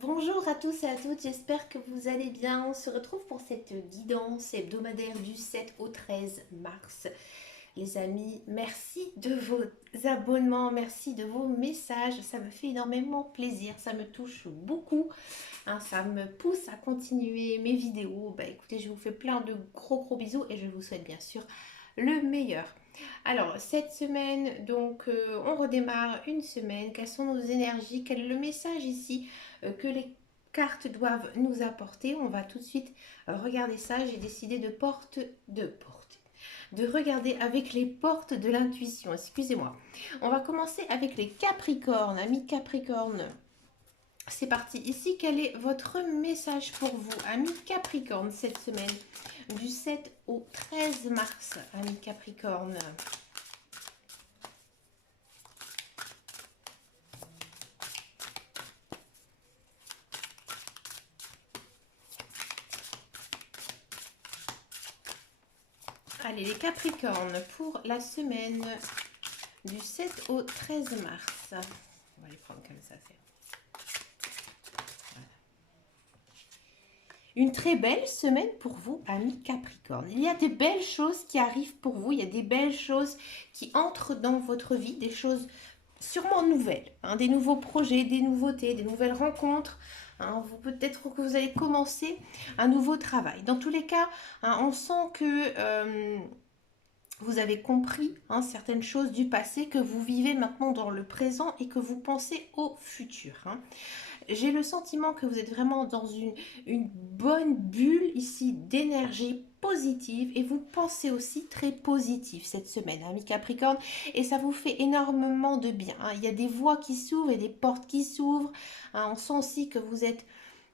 Bonjour à tous et à toutes, j'espère que vous allez bien. On se retrouve pour cette guidance hebdomadaire du 7 au 13 mars. Les amis, merci de vos abonnements, merci de vos messages, ça me fait énormément plaisir, ça me touche beaucoup, hein, ça me pousse à continuer mes vidéos. Bah écoutez, je vous fais plein de gros bisous et je vous souhaite bien sûr le meilleur. Alors, cette semaine, donc, on redémarre une semaine. Quelles sont nos énergies? Quel est le message ici que les cartes doivent nous apporter? On va tout de suite regarder ça. J'ai décidé de regarder avec les portes de l'intuition. Excusez-moi. On va commencer avec les Capricornes. Amis Capricornes, c'est parti. Ici, quel est votre message pour vous, amis Capricorne, cette semaine du 7 au 13 mars, amis Capricorne? Allez, les Capricornes, pour la semaine du 7 au 13 mars. On va les prendre comme ça, c'est... Une très belle semaine pour vous, amis Capricorne. Il y a des belles choses qui arrivent pour vous, il y a des belles choses qui entrent dans votre vie, des choses sûrement nouvelles, hein, des nouveaux projets, des nouveautés, des nouvelles rencontres. Hein, peut-être que vous allez commencer un nouveau travail. Dans tous les cas, hein, on sent que vous avez compris, hein, certaines choses du passé, que vous vivez maintenant dans le présent et que vous pensez au futur. Hein. J'ai le sentiment que vous êtes vraiment dans une bonne bulle ici d'énergie positive et vous pensez aussi très positif cette semaine, hein, mi Capricorne, et ça vous fait énormément de bien. Hein. Il y a des voies qui s'ouvrent et des portes qui s'ouvrent. Hein. On sent aussi que vous êtes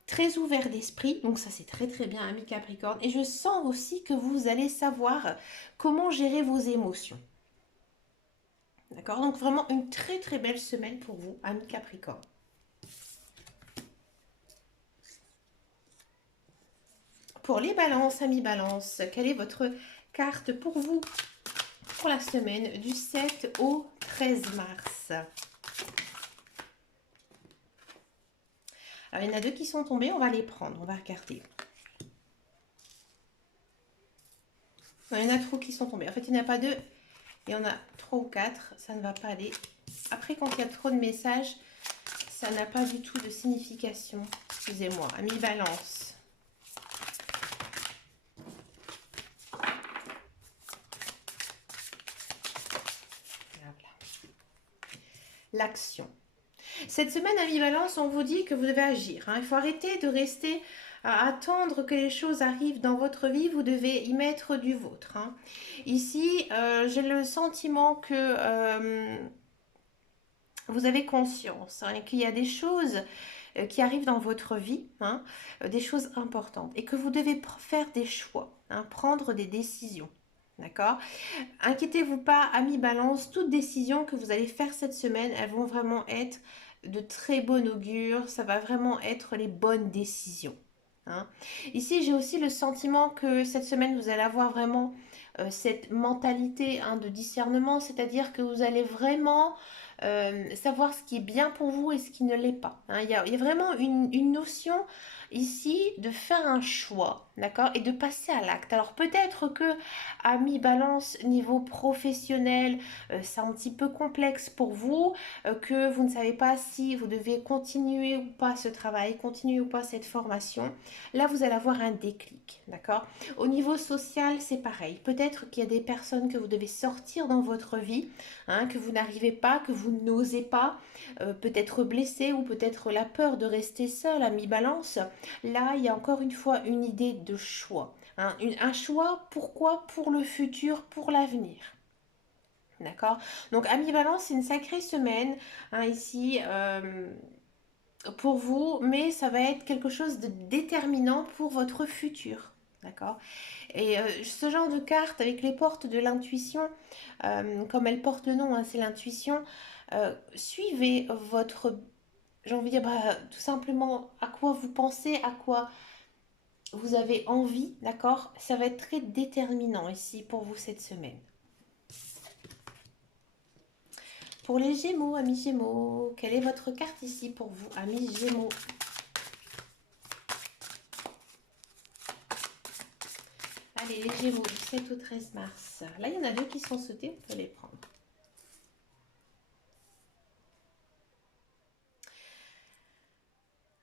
très ouvert d'esprit, donc ça c'est très bien, ami Capricorne. Et je sens aussi que vous allez savoir comment gérer vos émotions. D'accord? Donc vraiment une très belle semaine pour vous, ami Capricorne. Pour les balances, amis balance, quelle est votre carte pour vous pour la semaine du 7 au 13 mars? Alors, il y en a deux qui sont tombés, on va les prendre, on va regarder. Non, il y en a trop qui sont tombés. En fait, il n'y en a pas deux, il y en a trois ou quatre, ça ne va pas aller. Après, quand il y a trop de messages, ça n'a pas du tout de signification. Excusez-moi, amis balance. L'action. Cette semaine, amis balance, on vous dit que vous devez agir. Hein. Il faut arrêter de rester à attendre que les choses arrivent dans votre vie. Vous devez y mettre du vôtre. Hein. Ici, j'ai le sentiment que vous avez conscience, hein, qu'il y a des choses qui arrivent dans votre vie, hein, des choses importantes, et que vous devez faire des choix, hein, prendre des décisions. D'accord? Inquiétez-vous pas, amis balance, toutes décisions que vous allez faire cette semaine, elles vont vraiment être de très bon augure, ça va vraiment être les bonnes décisions. Hein. Ici, j'ai aussi le sentiment que cette semaine, vous allez avoir vraiment cette mentalité, hein, de discernement, c'est-à-dire que vous allez vraiment savoir ce qui est bien pour vous et ce qui ne l'est pas. Hein. Il y a vraiment une notion ici de faire un choix, d'accord, et de passer à l'acte. Alors peut-être que à mi-balance niveau professionnel, c'est un petit peu complexe pour vous, que vous ne savez pas si vous devez continuer ou pas ce travail, continuer ou pas cette formation. Là, vous allez avoir un déclic, d'accord? Au niveau social, c'est pareil. Peut-être qu'il y a des personnes que vous devez sortir dans votre vie, hein, que vous n'arrivez pas, que vous n'osez pas, peut-être blessé ou peut-être la peur de rester seul à mi-balance. Là, il y a encore une fois une idée de choix. Hein, un choix, pourquoi? Pour le futur, pour l'avenir. D'accord? Donc, à mi-balance, c'est une sacrée semaine, hein, ici, pour vous, mais ça va être quelque chose de déterminant pour votre futur. D'accord? Et ce genre de carte avec les portes de l'intuition, comme elle porte le nom, hein, c'est l'intuition, suivez votre, j'ai envie de dire, bah, tout simplement à quoi vous pensez, à quoi vous avez envie, d'accord? Ça va être très déterminant ici pour vous cette semaine. Pour les Gémeaux, amis Gémeaux, quelle est votre carte ici pour vous, amis Gémeaux? Allez, les Gémeaux, du 7 au 13 mars. Là, il y en a deux qui sont sautés, on peut les prendre.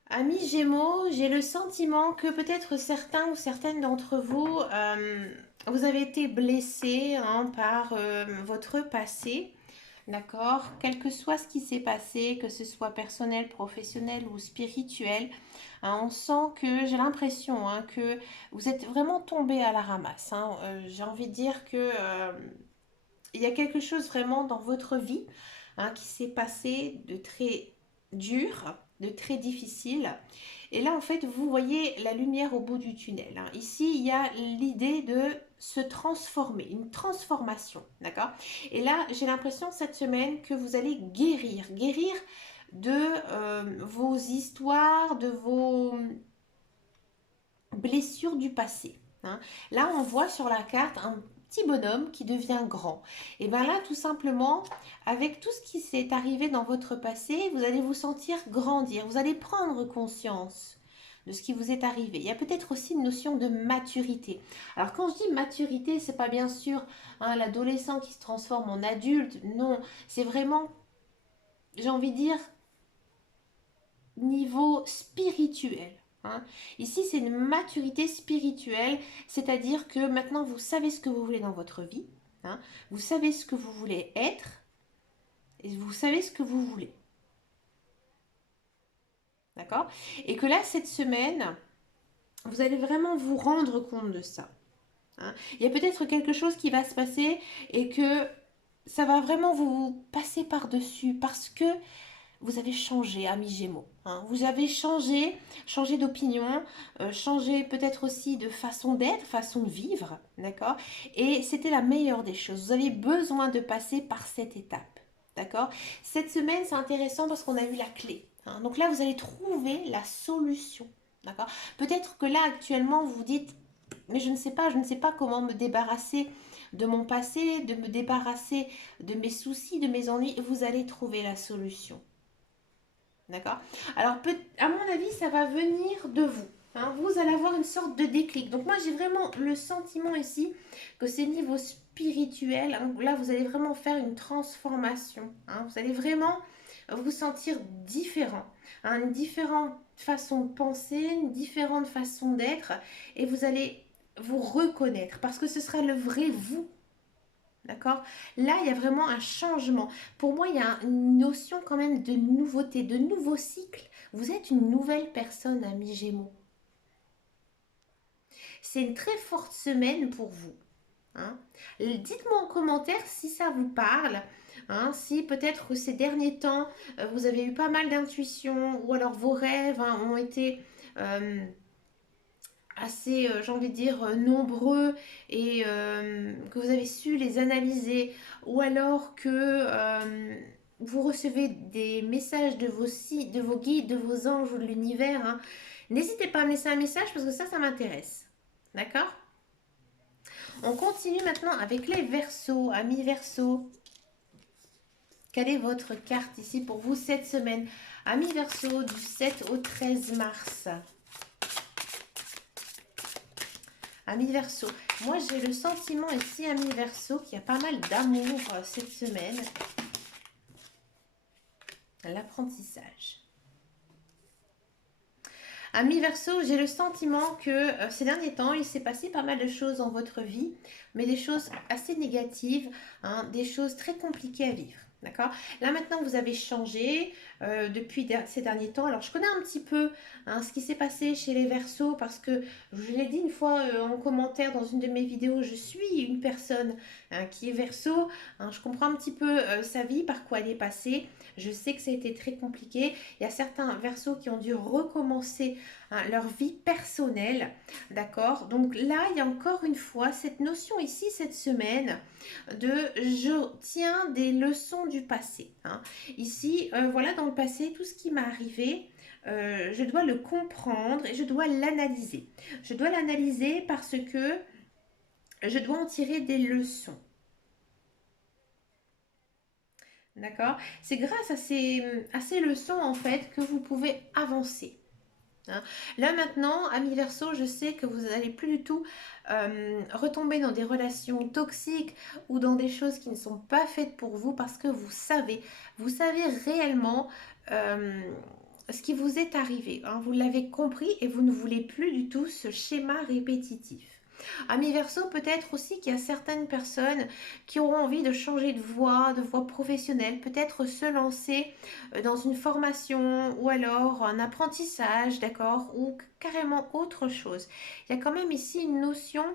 Amis Gémeaux, j'ai le sentiment que peut-être certains ou certaines d'entre vous, vous avez été blessés hein, par votre passé. D'accord? Quel que soit ce qui s'est passé, que ce soit personnel, professionnel ou spirituel, hein, on sent que j'ai l'impression hein, que vous êtes vraiment tombé à la ramasse. Hein. J'ai envie de dire que il y a quelque chose vraiment dans votre vie hein, qui s'est passé de très dur, de très difficile. Et là, en fait, vous voyez la lumière au bout du tunnel. Hein. Ici, il y a l'idée de se transformer, une transformation, d'accord? Et là, j'ai l'impression cette semaine que vous allez guérir de vos histoires, de vos blessures du passé. Hein. Là, on voit sur la carte un petit bonhomme qui devient grand. Et bien là, tout simplement, avec tout ce qui s'est arrivé dans votre passé, vous allez vous sentir grandir. Vous allez prendre conscience de ce qui vous est arrivé. Il y a peut-être aussi une notion de maturité. Alors quand je dis maturité, c'est pas bien sûr hein, l'adolescent qui se transforme en adulte. Non, c'est vraiment, j'ai envie de dire, niveau spirituel. Hein. Ici, c'est une maturité spirituelle, c'est-à-dire que maintenant, vous savez ce que vous voulez dans votre vie, hein. Vous savez ce que vous voulez être, et vous savez ce que vous voulez. D'accord? Et que là, cette semaine, vous allez vraiment vous rendre compte de ça. Hein. Il y a peut-être quelque chose qui va se passer et que ça va vraiment vous passer par-dessus parce que vous avez changé, ami Gémeaux. Hein. Vous avez changé d'opinion, changé peut-être aussi de façon d'être, façon de vivre, d'accord? Et c'était la meilleure des choses. Vous avez besoin de passer par cette étape, d'accord? Cette semaine, c'est intéressant parce qu'on a eu la clé. Hein. Donc là, vous allez trouver la solution, d'accord? Peut-être que là, actuellement, vous vous dites, mais je ne sais pas comment me débarrasser de mon passé, de me débarrasser de mes soucis, de mes ennuis. Vous allez trouver la solution. D'accord? Alors, à mon avis, ça va venir de vous. Hein. Vous allez avoir une sorte de déclic. Donc, moi, j'ai vraiment le sentiment ici que c'est niveau spirituel. Hein. Là, vous allez vraiment faire une transformation. Hein. Vous allez vraiment vous sentir différent. Hein. Une différente façon de penser, une différente façon d'être. Et vous allez vous reconnaître parce que ce sera le vrai vous. D'accord? Là, il y a vraiment un changement. Pour moi, il y a une notion quand même de nouveauté, de nouveau cycle. Vous êtes une nouvelle personne, ami Gémeaux. C'est une très forte semaine pour vous. Hein. Dites-moi en commentaire si ça vous parle. Hein, si peut-être que ces derniers temps, vous avez eu pas mal d'intuitions ou alors vos rêves hein, ont été... assez, j'ai envie de dire, nombreux et que vous avez su les analyser ou alors que vous recevez des messages de vos guides, de vos anges ou de l'univers, hein. N'hésitez pas à me laisser un message parce que ça m'intéresse. D'accord? On continue maintenant avec les Verseaux, amis Verseaux. Quelle est votre carte ici pour vous cette semaine? Amis Verseaux, du 7 au 13 mars. Amis Verseau, moi j'ai le sentiment ici, Amis Verseau, qu'il y a pas mal d'amour cette semaine. L'apprentissage. Amis Verseau, j'ai le sentiment que ces derniers temps, il s'est passé pas mal de choses dans votre vie, mais des choses assez négatives, hein, des choses très compliquées à vivre. D'accord? Là maintenant, vous avez changé depuis ces derniers temps. Alors, je connais un petit peu hein, ce qui s'est passé chez les Verseaux parce que je l'ai dit une fois en commentaire dans une de mes vidéos, je suis une personne hein, qui est Verseau. Hein, je comprends un petit peu sa vie, par quoi elle est passée. Je sais que ça a été très compliqué. Il y a certains Verseaux qui ont dû recommencer hein, leur vie personnelle. D'accord? Donc là, il y a encore une fois cette notion ici, cette semaine, de je tiens des leçons du passé. Hein. Ici, voilà dans le passé, tout ce qui m'est arrivé, je dois le comprendre et je dois l'analyser. Je dois l'analyser parce que je dois en tirer des leçons. D'accord? C'est grâce à ces leçons, en fait, que vous pouvez avancer. hein. Là maintenant, ami Verseau, je sais que vous n'allez plus du tout retomber dans des relations toxiques ou dans des choses qui ne sont pas faites pour vous parce que vous savez réellement euh, ce qui vous est arrivé, hein. Vous l'avez compris et vous ne voulez plus du tout ce schéma répétitif. Ami Verseau, peut-être aussi qu'il y a certaines personnes qui auront envie de voie professionnelle, peut-être se lancer dans une formation ou alors un apprentissage, d'accord, ou carrément autre chose. Il y a quand même ici une notion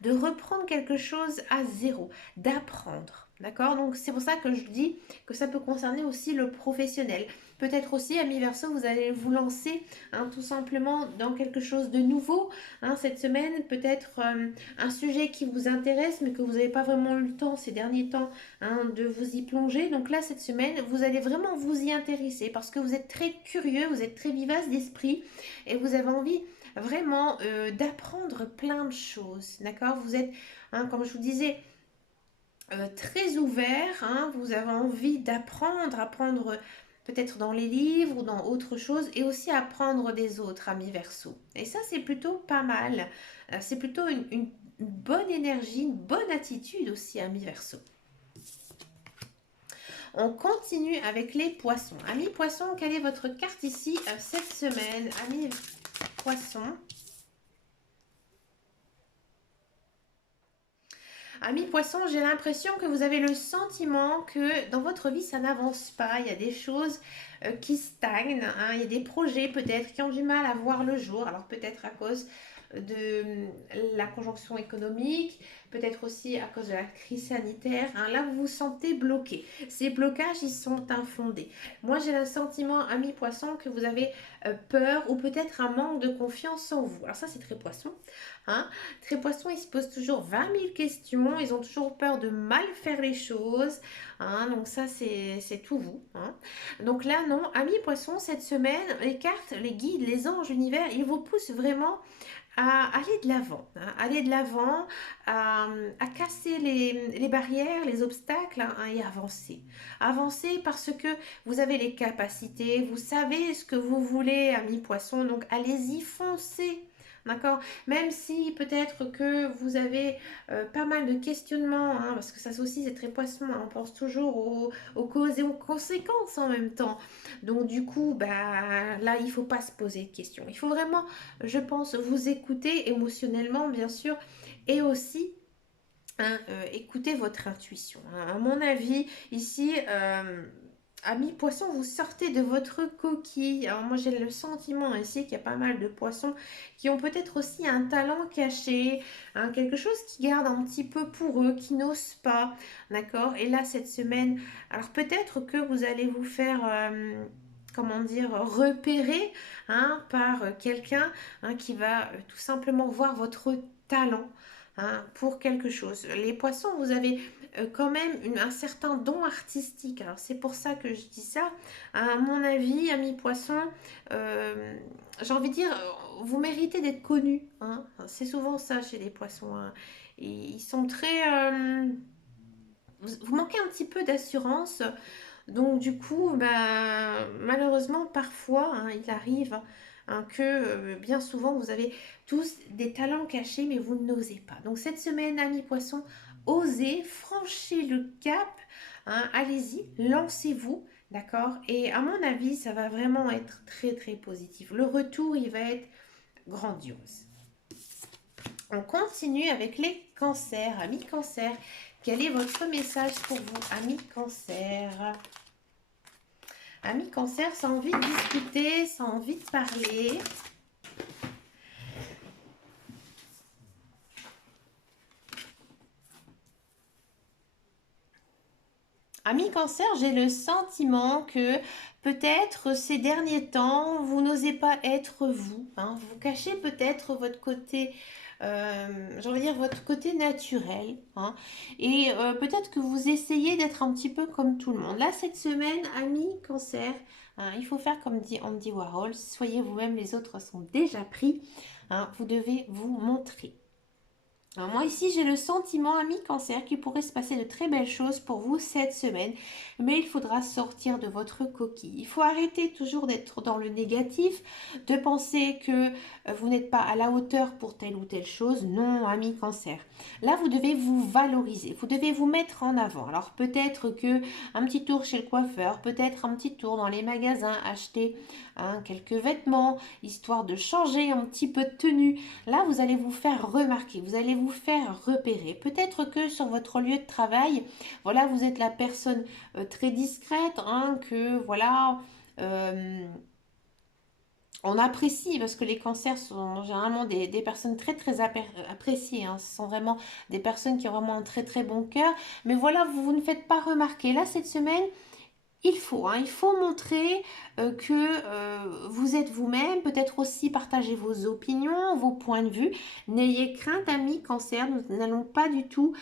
de reprendre quelque chose à zéro, d'apprendre. D'accord. Donc c'est pour ça que je dis que ça peut concerner aussi le professionnel. Peut-être aussi, ami Verseau, vous allez vous lancer, hein, tout simplement dans quelque chose de nouveau, hein, cette semaine. Peut-être un sujet qui vous intéresse mais que vous n'avez pas vraiment eu le temps ces derniers temps, hein, de vous y plonger. Donc là, cette semaine, vous allez vraiment vous y intéresser parce que vous êtes très curieux, vous êtes très vivace d'esprit et vous avez envie vraiment d'apprendre plein de choses. D'accord. Vous êtes, hein, comme je vous disais, très ouvert, hein. Vous avez envie apprendre peut-être dans les livres ou dans autre chose et aussi apprendre des autres, amis Verseau. Et ça, c'est plutôt pas mal. C'est plutôt une bonne énergie, une bonne attitude aussi, amis Verseau. On continue avec les poissons. Amis poissons, quelle est votre carte ici cette semaine, amis poissons? Amis poissons, j'ai l'impression que vous avez le sentiment que dans votre vie, ça n'avance pas. Il y a des choses qui stagnent, hein. Il y a des projets peut-être qui ont du mal à voir le jour. Alors peut-être à cause de la conjonction économique, peut-être aussi à cause de la crise sanitaire, hein. Là, vous vous sentez bloqué. Ces blocages, ils sont infondés. Moi, j'ai le sentiment, amis poissons, que vous avez peur ou peut-être un manque de confiance en vous. Alors ça, c'est très poisson, hein. Très poisson, ils se posent toujours 20 000 questions, ils ont toujours peur de mal faire les choses, hein. Donc ça, c'est tout vous, hein. Donc là, non, amis poissons, cette semaine, les cartes, les guides, les anges, l'univers, ils vous poussent vraiment à aller de l'avant, hein, aller de l'avant, à casser les barrières, les obstacles, hein, et avancer. Avancer parce que vous avez les capacités, vous savez ce que vous voulez, amis poissons, donc allez-y, foncez. D'accord. Même si peut-être que vous avez pas mal de questionnements, hein, parce que ça aussi c'est très poisson, hein, on pense toujours aux causes et aux conséquences en même temps. Donc du coup, bah, là, il ne faut pas se poser de questions. Il faut vraiment, je pense, vous écouter émotionnellement, bien sûr, et aussi, hein, écouter votre intuition, hein. À mon avis, ici, amis poissons, vous sortez de votre coquille. Alors moi, j'ai le sentiment ici qu'il y a pas mal de poissons qui ont peut-être aussi un talent caché, hein, quelque chose qui garde un petit peu pour eux, qui n'osent pas, d'accord. Et là, cette semaine, alors peut-être que vous allez vous faire comment dire, repérer, hein, par quelqu'un, hein, qui va tout simplement voir votre talent, hein, pour quelque chose. Les poissons, vous avez quand même un certain don artistique. Alors c'est pour ça que je dis ça. À mon avis, amis poissons, euh, j'ai envie de dire, vous méritez d'être connus, hein. C'est souvent ça chez les poissons, hein. Ils sont très... vous manquez un petit peu d'assurance. Donc du coup, bah, malheureusement, parfois, hein, il arrive, hein, que bien souvent, vous avez tous des talents cachés, mais vous n'osez pas. Donc cette semaine, amis poissons, osez, franchissez le cap, hein, allez-y, lancez-vous, d'accord. Et à mon avis, ça va vraiment être très très positif. Le retour, il va être grandiose. On continue avec les cancers, amis cancers. Quel est votre message pour vous, amis cancers? Amis cancer, ça a envie de discuter, ça a envie de parler. Amis cancer, j'ai le sentiment que peut-être ces derniers temps, vous n'osez pas être vous, hein. Vous cachez peut-être votre côté, j'ai envie de dire votre côté naturel, hein. Et peut-être que vous essayez d'être un petit peu comme tout le monde. Là, cette semaine, amis cancer, hein, il faut faire comme dit Andy Warhol, soyez vous-même, les autres sont déjà pris, hein. Vous devez vous montrer. Alors moi ici j'ai le sentiment, ami cancer, qu'il pourrait se passer de très belles choses pour vous cette semaine, mais il faudra sortir de votre coquille. Il faut arrêter toujours d'être dans le négatif, de penser que vous n'êtes pas à la hauteur pour telle ou telle chose. Non, ami cancer. Là vous devez vous valoriser, vous devez vous mettre en avant. Alors peut-être que un petit tour chez le coiffeur, peut-être un petit tour dans les magasins, acheter quelques vêtements, histoire de changer un petit peu de tenue. Là, vous allez vous faire remarquer, vous allez vous faire repérer. Peut-être que sur votre lieu de travail, voilà, vous êtes la personne très discrète, que voilà, euh, on apprécie parce que les cancers sont généralement des personnes très très appréciées. Ce sont vraiment des personnes qui ont vraiment un très très bon cœur. Mais voilà, vous ne faites pas remarquer. Là, cette semaine, il faut montrer que vous êtes vous-même, peut-être aussi partager vos opinions, vos points de vue. N'ayez crainte, amis cancer, nous n'allons pas du tout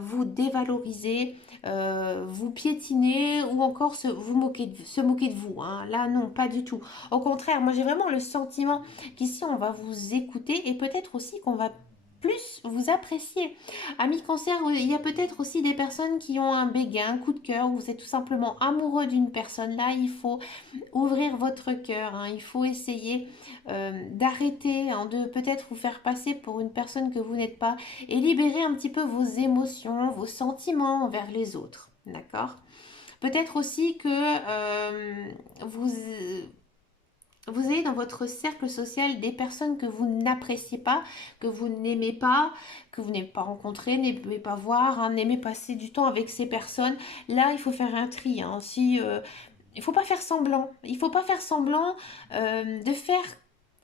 vous dévaloriser, vous piétiner ou encore se moquer de vous. Là, non, pas du tout. Au contraire, moi j'ai vraiment le sentiment qu'ici on va vous écouter et peut-être aussi qu'on va plus vous apprécier. Amis cancer, il y a peut-être aussi des personnes qui ont un béguin, un coup de cœur, où vous êtes tout simplement amoureux d'une personne. Là, il faut ouvrir votre cœur, il faut essayer d'arrêter, de peut-être vous faire passer pour une personne que vous n'êtes pas et libérer un petit peu vos émotions, vos sentiments envers les autres. D'accord? Peut-être aussi que vous avez dans votre cercle social des personnes que vous n'appréciez pas, que vous n'aimez pas, que vous n'aimez pas rencontrer, n'aimez pas voir, n'aimez passer du temps avec ces personnes. Là, il faut faire un tri. Si, il faut pas faire semblant. Il faut pas faire semblant de faire,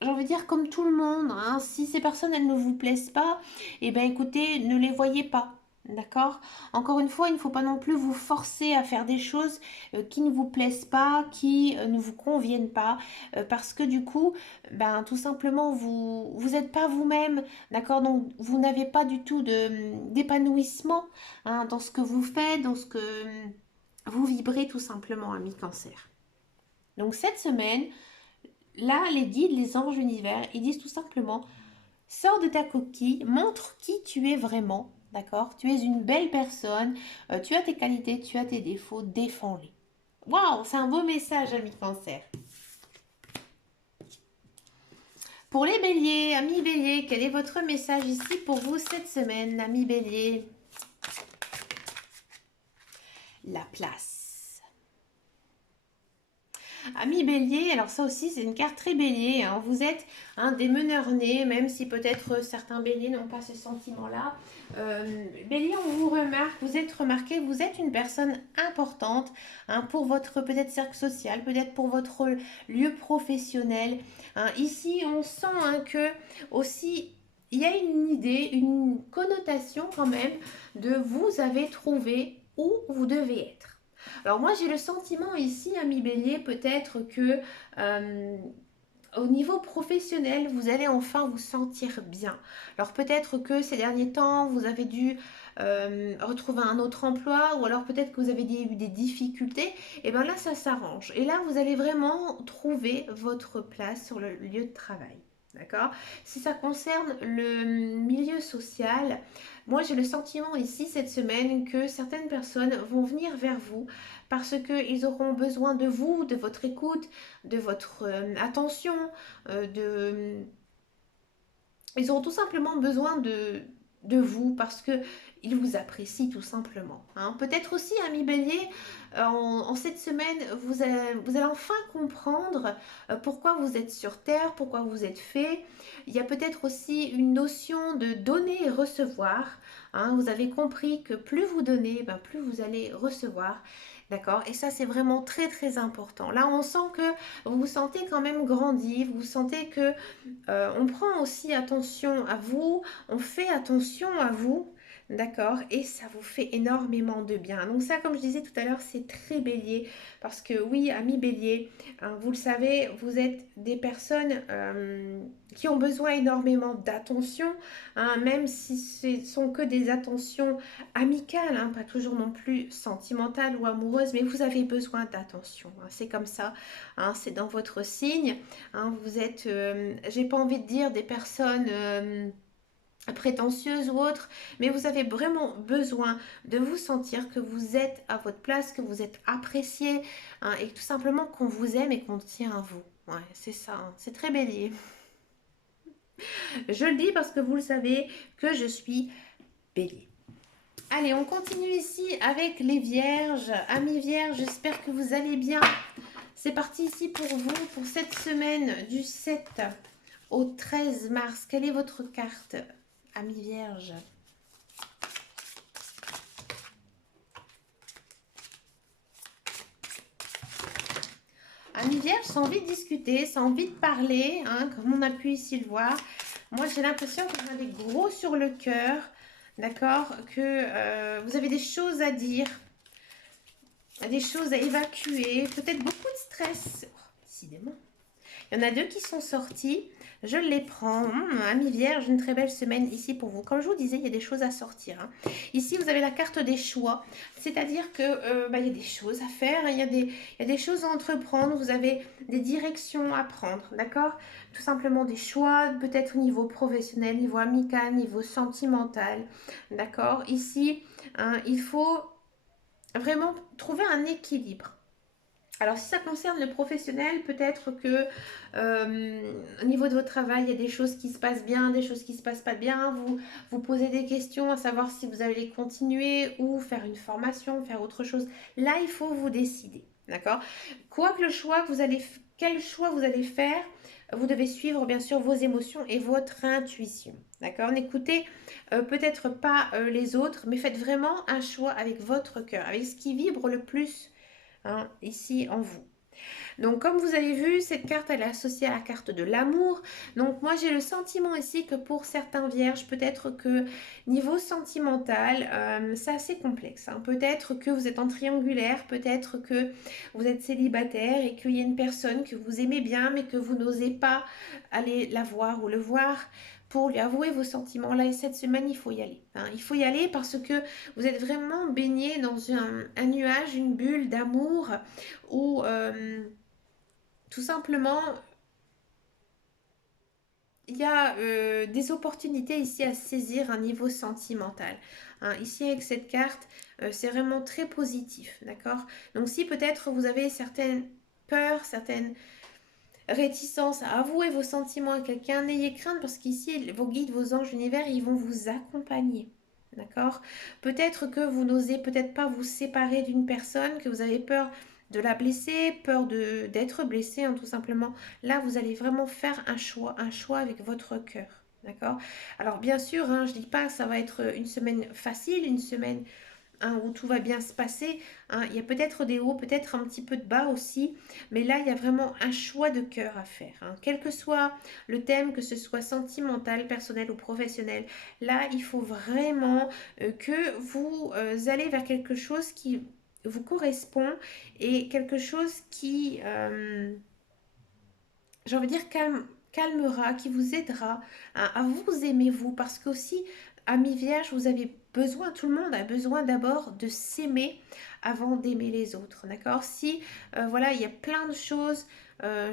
j'ai envie de dire, comme tout le monde. Si ces personnes, elles ne vous plaisent pas, eh bien écoutez, ne les voyez pas. D'accord? Encore une fois, il ne faut pas non plus vous forcer à faire des choses qui ne vous plaisent pas, qui ne vous conviennent pas, parce que du coup, ben, tout simplement, vous n'êtes pas vous-même, d'accord? Donc, vous n'avez pas du tout d'épanouissement dans ce que vous faites, dans ce que vous vibrez tout simplement, ami cancer. Donc, cette semaine, là, les guides, les anges univers, ils disent tout simplement, sors de ta coquille, montre qui tu es vraiment, d'accord? Tu es une belle personne, tu as tes qualités, tu as tes défauts, défends-les. Waouh, c'est un beau message, ami cancer. Pour les béliers, amis béliers, quel est votre message ici pour vous cette semaine, amis béliers? La place. Amis bélier, alors ça aussi c'est une carte très bélier. Vous êtes des meneurs nés, même si peut-être certains béliers n'ont pas ce sentiment-là. Bélier, on vous remarque, vous êtes remarqué, vous êtes une personne importante pour votre peut-être cercle social, peut-être pour votre lieu professionnel. Ici, on sent que aussi il y a une idée, une connotation quand même de vous avez trouvé où vous devez être. Alors moi j'ai le sentiment ici, ami bélier, peut-être que au niveau professionnel, vous allez enfin vous sentir bien. Alors peut-être que ces derniers temps, vous avez dû retrouver un autre emploi ou alors peut-être que vous avez eu des difficultés. Et bien là, ça s'arrange. Et là, vous allez vraiment trouver votre place sur le lieu de travail. D'accord? Si ça concerne le milieu social, moi j'ai le sentiment ici cette semaine que certaines personnes vont venir vers vous parce qu'ils auront besoin de vous, de votre écoute, de votre attention, de... ils auront tout simplement besoin de vous parce que ils vous apprécient tout simplement. Peut-être aussi, ami bélier, en cette semaine, vous allez enfin comprendre pourquoi vous êtes sur Terre, pourquoi vous êtes fait. Il y a peut-être aussi une notion de donner et recevoir. Vous avez compris que plus vous donnez, plus vous allez recevoir. D'accord? Et ça, c'est vraiment très très important. Là, on sent que vous vous sentez quand même grandi, vous sentez que on prend aussi attention à vous, on fait attention à vous, d'accord? Et ça vous fait énormément de bien. Donc ça, comme je disais tout à l'heure, c'est très bélier. Parce que oui, amis bélier, vous le savez, vous êtes des personnes qui ont besoin énormément d'attention, même si ce sont que des attentions amicales, pas toujours non plus sentimentales ou amoureuses, mais vous avez besoin d'attention. C'est comme ça, c'est dans votre signe. Vous êtes, j'ai pas envie de dire des personnes prétentieuse ou autre, mais vous avez vraiment besoin de vous sentir que vous êtes à votre place, que vous êtes apprécié, hein, et tout simplement qu'on vous aime et qu'on tient à vous. Ouais, c'est ça, hein, c'est très bélier. Je le dis parce que vous le savez que je suis bélier. Allez, on continue ici avec les vierges. Amis vierges, j'espère que vous allez bien. C'est parti ici pour vous, pour cette semaine du 7 au 13 mars. Quelle est votre carte, amis vierges? Amis vierges, ça a envie de discuter, ça a envie de parler, hein, comme on a pu ici le voir. Moi, j'ai l'impression que vous avez gros sur le cœur, d'accord, que vous avez des choses à dire, des choses à évacuer, peut-être beaucoup de stress. Oh, décidément. Il y en a deux qui sont sortis. Je les prends. Amis vierge, une très belle semaine ici pour vous. Comme je vous disais, il y a des choses à sortir, hein. Ici, vous avez la carte des choix. C'est-à-dire que il y a des choses à faire. Il y a des choses à entreprendre. Vous avez des directions à prendre. D'accord? Tout simplement des choix, peut-être au niveau professionnel, niveau amical, niveau sentimental. D'accord? Ici, hein, il faut vraiment trouver un équilibre. Alors, si ça concerne le professionnel, peut-être que au niveau de votre travail, il y a des choses qui se passent bien, des choses qui se passent pas bien. Vous posez des questions à savoir si vous allez continuer ou faire une formation, faire autre chose. Là, il faut vous décider, d'accord? Quoi que le choix que vous allez, quel choix vous allez faire, vous devez suivre bien sûr vos émotions et votre intuition, d'accord? N'écoutez peut-être pas les autres, mais faites vraiment un choix avec votre cœur, avec ce qui vibre le plus, hein, ici en vous. Donc comme vous avez vu, cette carte elle est associée à la carte de l'amour. Donc moi j'ai le sentiment ici que pour certains vierges, peut-être que niveau sentimental, c'est assez complexe, hein. Peut-être que vous êtes en triangulaire, peut-être que vous êtes célibataire et qu'il y a une personne que vous aimez bien mais que vous n'osez pas aller la voir ou le voir pour lui avouer vos sentiments. Là, et cette semaine, il faut y aller, hein. Il faut y aller parce que vous êtes vraiment baigné dans un nuage, une bulle d'amour où tout simplement il y a des opportunités ici à saisir à un niveau sentimental, hein. Ici avec cette carte, c'est vraiment très positif, d'accord? Donc si peut-être vous avez certaines peurs, certaines réticences à avouer vos sentiments à quelqu'un, n'ayez crainte parce qu'ici vos guides, vos anges univers, ils vont vous accompagner. D'accord? Peut-être que vous n'osez peut-être pas vous séparer d'une personne, que vous avez peur de la blesser, peur d'être blessé, hein, tout simplement. Là, vous allez vraiment faire un choix avec votre cœur. D'accord? Alors, bien sûr, hein, je ne dis pas que ça va être une semaine facile, une semaine, hein, où tout va bien se passer, hein. Il y a peut-être des hauts, peut-être un petit peu de bas aussi, mais là, il y a vraiment un choix de cœur à faire, hein. Quel que soit le thème, que ce soit sentimental, personnel ou professionnel, là, il faut vraiment que vous allez vers quelque chose qui vous correspond et quelque chose qui, j'ai envie de dire, calmera, qui vous aidera à vous aimer vous, parce qu'aussi, amis vierges, vous avez besoin, tout le monde a besoin d'abord de s'aimer avant d'aimer les autres, d'accord? Si, voilà, il y a plein de choses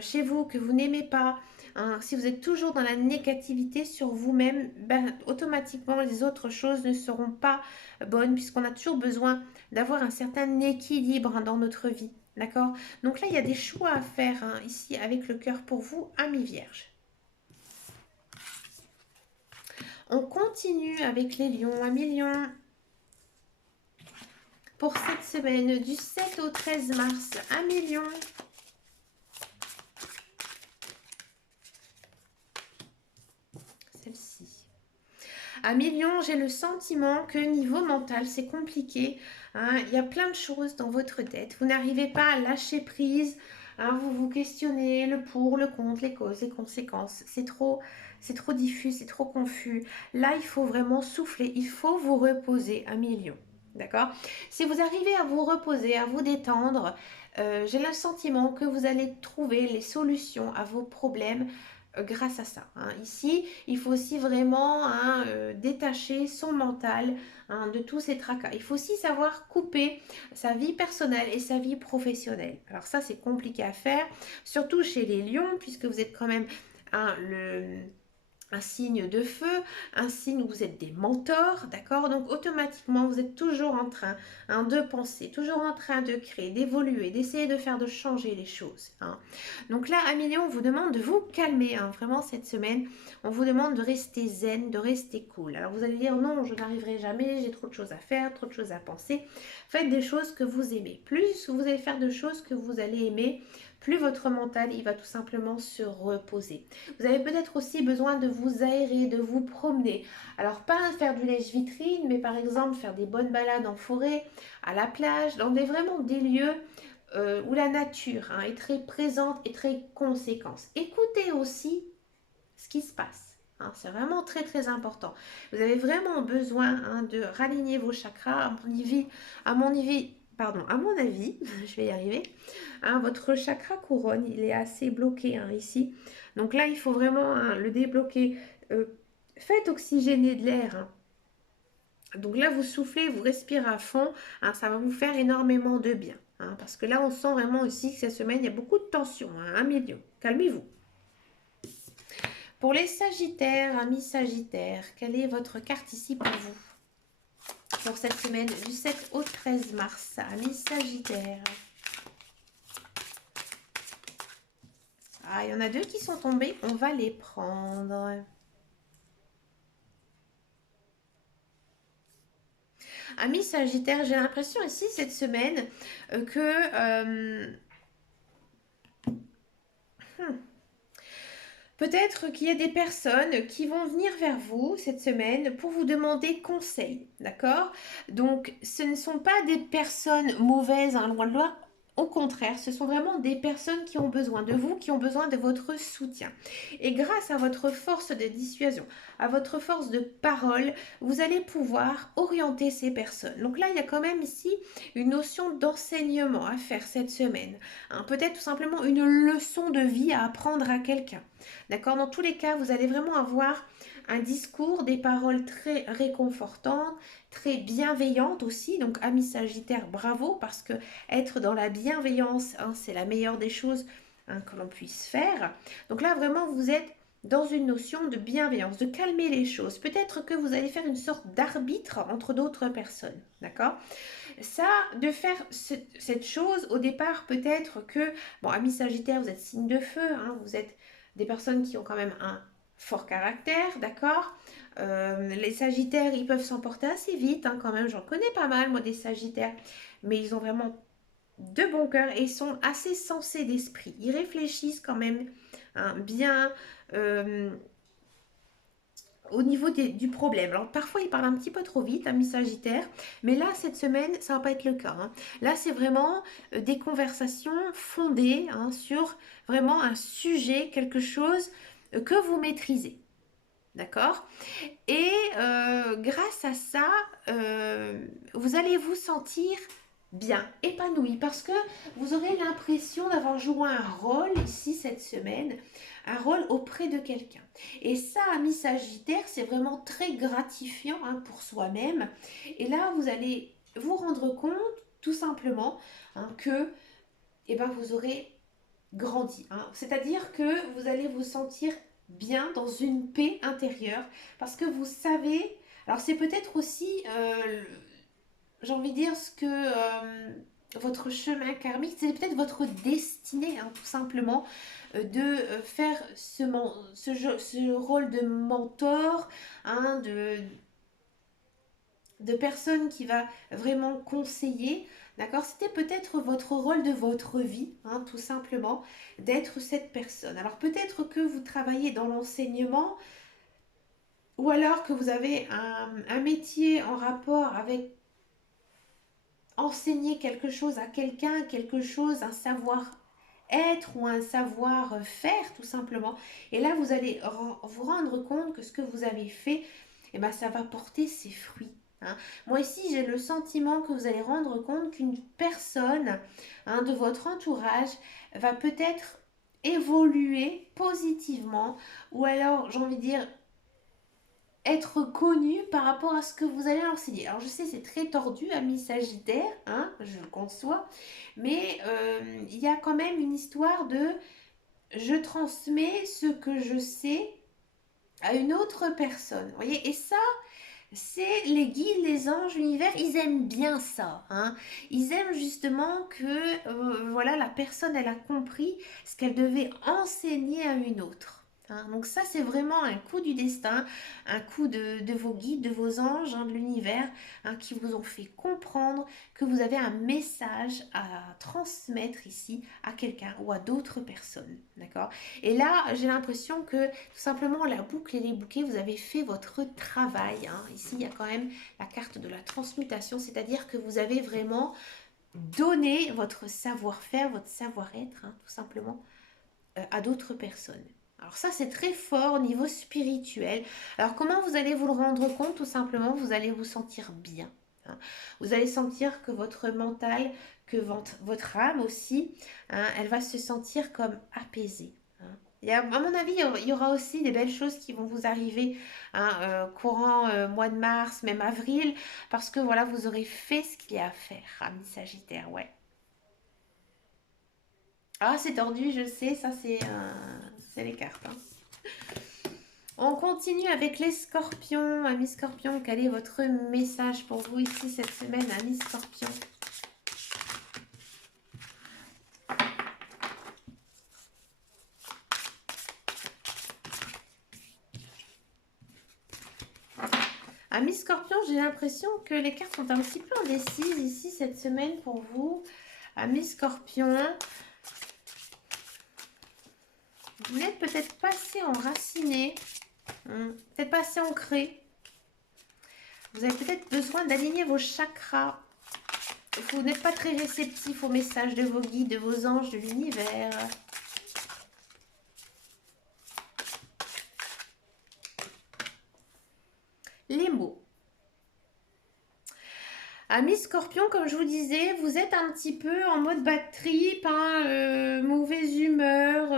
chez vous que vous n'aimez pas, hein, si vous êtes toujours dans la négativité sur vous-même, ben, automatiquement, les autres choses ne seront pas bonnes, puisqu'on a toujours besoin d'avoir un certain équilibre, hein, dans notre vie. D'accord? Donc là, il y a des choix à faire, hein, ici avec le cœur pour vous, amis vierges. On continue avec les lions, amis lions. Pour cette semaine du 7 au 13 mars, amis lions. Celle-ci. Amis lions, j'ai le sentiment que niveau mental, c'est compliqué, hein. Il y a plein de choses dans votre tête. Vous n'arrivez pas à lâcher prise, hein. Vous vous questionnez le pour, le contre, les causes, les conséquences. C'est trop diffus, c'est trop confus. Là, il faut vraiment souffler. Il faut vous reposer, amis lions. D'accord? Si vous arrivez à vous reposer, à vous détendre, j'ai le sentiment que vous allez trouver les solutions à vos problèmes grâce à ça, hein. Ici, il faut aussi vraiment, hein, détacher son mental, hein, de tous ces tracas. Il faut aussi savoir couper sa vie personnelle et sa vie professionnelle. Alors ça, c'est compliqué à faire, surtout chez les lions, puisque vous êtes quand même, hein, un signe de feu, un signe où vous êtes des mentors, d'accord? Donc automatiquement, vous êtes toujours en train de penser, toujours en train de créer, d'évoluer, d'essayer de faire, de changer les choses. Donc là, Amélie, on vous demande de vous calmer, vraiment cette semaine. On vous demande de rester zen, de rester cool. Alors vous allez dire, non, je n'arriverai jamais, j'ai trop de choses à faire, trop de choses à penser. Faites des choses que vous aimez. Plus vous allez faire de choses que vous allez aimer, plus votre mental, il va tout simplement se reposer. Vous avez peut-être aussi besoin de vous aérer, de vous promener. Alors pas faire du lèche-vitrine, mais par exemple faire des bonnes balades en forêt, à la plage, dans vraiment des lieux où la nature est très présente et très conséquente. Écoutez aussi ce qui se passe. C'est vraiment très très important. Vous avez vraiment besoin de raligner vos chakras. À mon avis, je vais y arriver. Votre chakra couronne, il est assez bloqué ici. Donc là, il faut vraiment le débloquer. Faites oxygéner de l'air. Donc là, vous soufflez, vous respirez à fond. Ça va vous faire énormément de bien. Parce que là, on sent vraiment ici que cette semaine, il y a beaucoup de tension. 1 million. Calmez-vous. Pour les Sagittaires, amis Sagittaires, quelle est votre carte ici pour vous? Pour cette semaine du 7 au 13 mars, amis Sagittaires. Il y en a 2 qui sont tombés, on va les prendre. Amis Sagittaires, j'ai l'impression ici cette semaine que... Peut-être qu'il y a des personnes qui vont venir vers vous cette semaine pour vous demander conseil, d'accord? Donc, ce ne sont pas des personnes mauvaises, loin de là. Au contraire, ce sont vraiment des personnes qui ont besoin de vous, qui ont besoin de votre soutien. Et grâce à votre force de dissuasion, à votre force de parole, vous allez pouvoir orienter ces personnes. Donc là, il y a quand même ici une notion d'enseignement à faire cette semaine. Peut-être tout simplement une leçon de vie à apprendre à quelqu'un. D'accord? Dans tous les cas, vous allez vraiment avoir un discours, des paroles très réconfortantes, très bienveillantes aussi. Donc, amis Sagittaire, bravo, parce que être dans la bienveillance, c'est la meilleure des choses que l'on puisse faire. Donc là, vraiment, vous êtes dans une notion de bienveillance, de calmer les choses. Peut-être que vous allez faire une sorte d'arbitre entre d'autres personnes. D'accord? Ça, de faire cette chose, au départ, peut-être que, bon, amis Sagittaire, vous êtes signe de feu, vous êtes des personnes qui ont quand même un fort caractère, d'accord? Les Sagittaires, ils peuvent s'emporter assez vite, quand même. J'en connais pas mal, moi, des Sagittaires. Mais ils ont vraiment de bon cœur et ils sont assez sensés d'esprit. Ils réfléchissent quand même bien au niveau du problème. Alors parfois ils parlent un petit peu trop vite, amis Sagittaire, mais là cette semaine ça va pas être le cas. Là c'est vraiment des conversations fondées sur vraiment un sujet, quelque chose que vous maîtrisez. D'accord? Et grâce à ça, vous allez vous sentir bien, épanoui, parce que vous aurez l'impression d'avoir joué un rôle ici cette semaine, un rôle auprès de quelqu'un. Et ça, amis Sagittaire, c'est vraiment très gratifiant pour soi-même. Et là, vous allez vous rendre compte, tout simplement, que vous aurez grandi. C'est-à-dire que vous allez vous sentir bien dans une paix intérieure, parce que vous savez, alors c'est peut-être aussi j'ai envie de dire ce que votre chemin karmique, c'est peut-être votre destinée, tout simplement, de faire ce rôle de mentor, de personne qui va vraiment conseiller. D'accord? C'était peut-être votre rôle de votre vie, tout simplement, d'être cette personne. Alors peut-être que vous travaillez dans l'enseignement, ou alors que vous avez un métier en rapport avec enseigner quelque chose à quelqu'un, quelque chose, un savoir-être ou un savoir-faire tout simplement. Et là, vous allez vous rendre compte que ce que vous avez fait, ça va porter ses fruits. Moi ici, j'ai le sentiment que vous allez rendre compte qu'une personne de votre entourage va peut-être évoluer positivement, ou alors, j'ai envie de dire, être connu par rapport à ce que vous allez enseigner. Alors je sais, c'est très tordu, amis Sagittaire, je le conçois, mais il y a quand même une histoire de je transmets ce que je sais à une autre personne. Vous voyez, et ça, c'est les guides, les anges, l'univers, ils aiment bien ça, hein. Ils aiment justement que voilà, la personne, elle a compris ce qu'elle devait enseigner à une autre, hein. Donc ça, c'est vraiment un coup du destin, un coup de vos guides, de vos anges, hein, de l'univers, hein, qui vous ont fait comprendre que vous avez un message à transmettre ici à quelqu'un ou à d'autres personnes, d'accord? Et là, j'ai l'impression que tout simplement la boucle et les bouquets, vous avez fait votre travail, hein. Ici, il y a quand même la carte de la transmutation, c'est-à-dire que vous avez vraiment donné votre savoir-faire, votre savoir-être, hein, tout simplement, à d'autres personnes. Alors ça, c'est très fort au niveau spirituel. Alors comment vous allez vous le rendre compte? Tout simplement, vous allez vous sentir bien, hein. Vous allez sentir que votre mental, que votre âme aussi, hein, elle va se sentir comme apaisée, hein. Et à mon avis, il y aura aussi des belles choses qui vont vous arriver, hein, courant mois de mars, même avril, parce que voilà, vous aurez fait ce qu'il y a à faire, ami Sagittaire, ouais. Ah, c'est tordu, je sais, ça c'est les cartes, hein. On continue avec les scorpions. Amis scorpions, quel est votre message pour vous ici cette semaine, amis scorpions? Amis scorpions, j'ai l'impression que les cartes sont un petit peu indécises ici cette semaine pour vous. Amis scorpions, vous n'êtes peut-être pas assez enraciné, peut-être pas assez ancré. Vous avez peut-être besoin d'aligner vos chakras. Vous n'êtes pas très réceptif aux messages de vos guides, de vos anges, de l'univers. Les mots. Amis scorpion, comme je vous disais, vous êtes un petit peu en mode bad trip, hein, mauvaise humeur,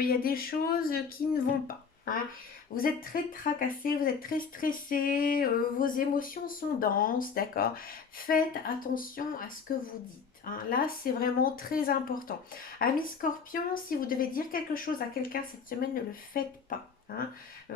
il y a des choses qui ne vont pas, hein. Vous êtes très tracassé, vous êtes très stressé, vos émotions sont denses, d'accord? Faites attention à ce que vous dites, hein. Là, c'est vraiment très important. Amis scorpion, si vous devez dire quelque chose à quelqu'un cette semaine, ne le faites pas, hein.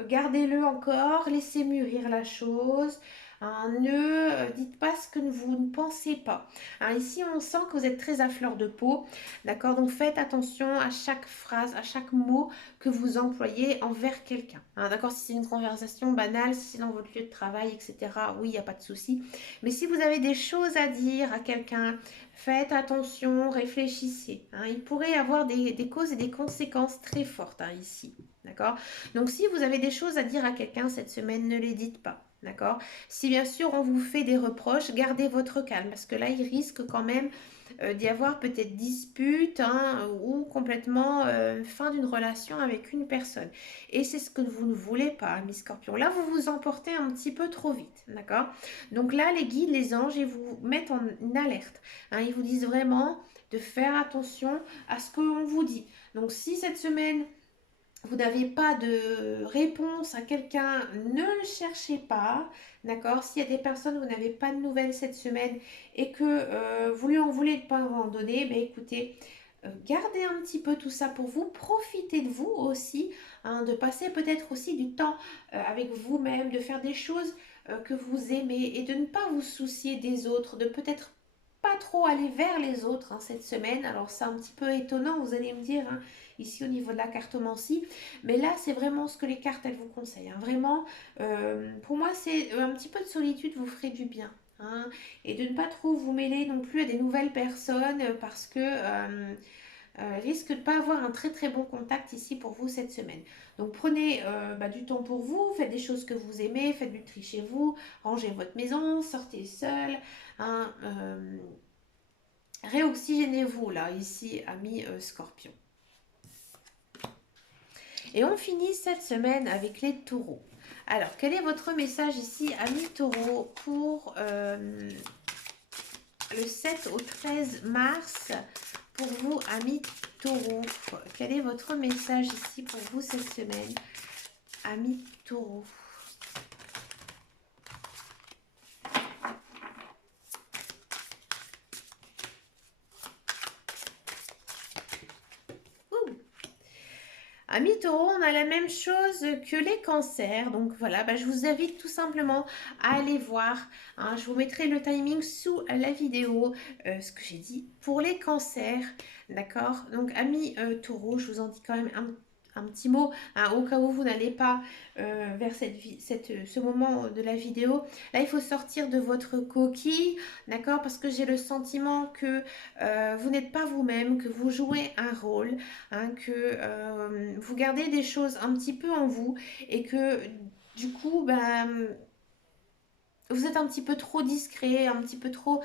Gardez-le encore, laissez mûrir la chose. Hein, ne dites pas ce que vous ne pensez pas. Hein, ici, on sent que vous êtes très à fleur de peau. D'accord? Donc, faites attention à chaque phrase, à chaque mot que vous employez envers quelqu'un. Hein, d'accord? Si c'est une conversation banale, si c'est dans votre lieu de travail, etc., oui, il n'y a pas de souci. Mais si vous avez des choses à dire à quelqu'un, faites attention, réfléchissez. Hein, il pourrait y avoir des causes et des conséquences très fortes, hein, ici. D'accord? Donc, si vous avez des choses à dire à quelqu'un cette semaine, ne les dites pas. D'accord? Si bien sûr on vous fait des reproches, gardez votre calme parce que là il risque quand même d'y avoir peut-être dispute, hein, ou complètement fin d'une relation avec une personne. Et c'est ce que vous ne voulez pas, amis scorpions. Là vous vous emportez un petit peu trop vite, d'accord? Donc là les guides, les anges, ils vous mettent en alerte, hein, ils vous disent vraiment de faire attention à ce que l'on vous dit. Donc si cette semaine vous n'avez pas de réponse à quelqu'un, ne le cherchez pas, d'accord? S'il y a des personnes, vous n'avez pas de nouvelles cette semaine et que vous lui en voulez pas en donner, ben écoutez, gardez un petit peu tout ça pour vous, profitez de vous aussi, hein, de passer peut-être aussi du temps avec vous-même, de faire des choses que vous aimez et de ne pas vous soucier des autres, de peut-être pas trop aller vers les autres, hein, cette semaine. Alors c'est un petit peu étonnant, vous allez me dire, hein, ici au niveau de la cartomancie, mais là c'est vraiment ce que les cartes elles vous conseillent, hein. Vraiment, pour moi c'est un petit peu de solitude vous ferait du bien, hein, et de ne pas trop vous mêler non plus à des nouvelles personnes parce que risque de ne pas avoir un très très bon contact ici pour vous cette semaine. Donc prenez du temps pour vous, faites des choses que vous aimez, faites du tri chez vous, rangez votre maison, sortez seul, hein, réoxygénez-vous là ici, amis scorpions. Et on finit cette semaine avec les taureaux. Alors, quel est votre message ici, amis taureaux, pour le 7 au 13 mars, pour vous, amis taureaux? Quel est votre message ici pour vous cette semaine, amis taureaux? Amis taureaux, on a la même chose que les cancers. Donc voilà, je vous invite tout simplement à aller voir, hein. Je vous mettrai le timing sous la vidéo, ce que j'ai dit pour les cancers. D'accord? Donc amis taureaux, je vous en dis quand même un petit mot, hein, au cas où vous n'allez pas vers ce moment de la vidéo. Là, il faut sortir de votre coquille, d'accord? Parce que j'ai le sentiment que vous n'êtes pas vous-même, que vous jouez un rôle, hein, que vous gardez des choses un petit peu en vous et que du coup, vous êtes un petit peu trop discret, un petit peu trop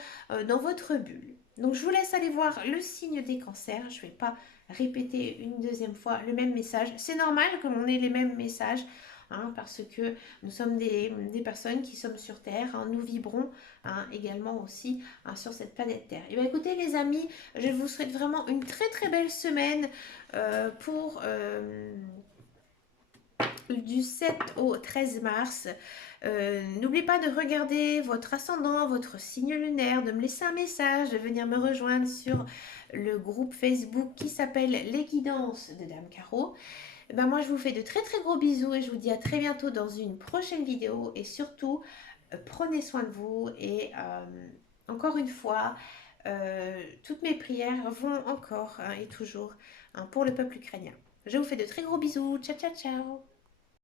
dans votre bulle. Donc je vous laisse aller voir le signe des cancers. Je ne vais pas répéter une deuxième fois le même message. C'est normal que l'on ait les mêmes messages, hein, parce que nous sommes des personnes qui sommes sur Terre. Hein, nous vibrons, hein, également aussi, hein, sur cette planète Terre. Et bien écoutez les amis, je vous souhaite vraiment une très très belle semaine pour du 7 au 13 mars. N'oubliez pas de regarder votre ascendant, votre signe lunaire, de me laisser un message, de venir me rejoindre sur le groupe Facebook qui s'appelle Les Guidances de Dame Caro. Moi, je vous fais de très très gros bisous et je vous dis à très bientôt dans une prochaine vidéo. Et surtout, prenez soin de vous et encore une fois, toutes mes prières vont encore, hein, et toujours, hein, pour le peuple ukrainien. Je vous fais de très gros bisous. Ciao, ciao, ciao.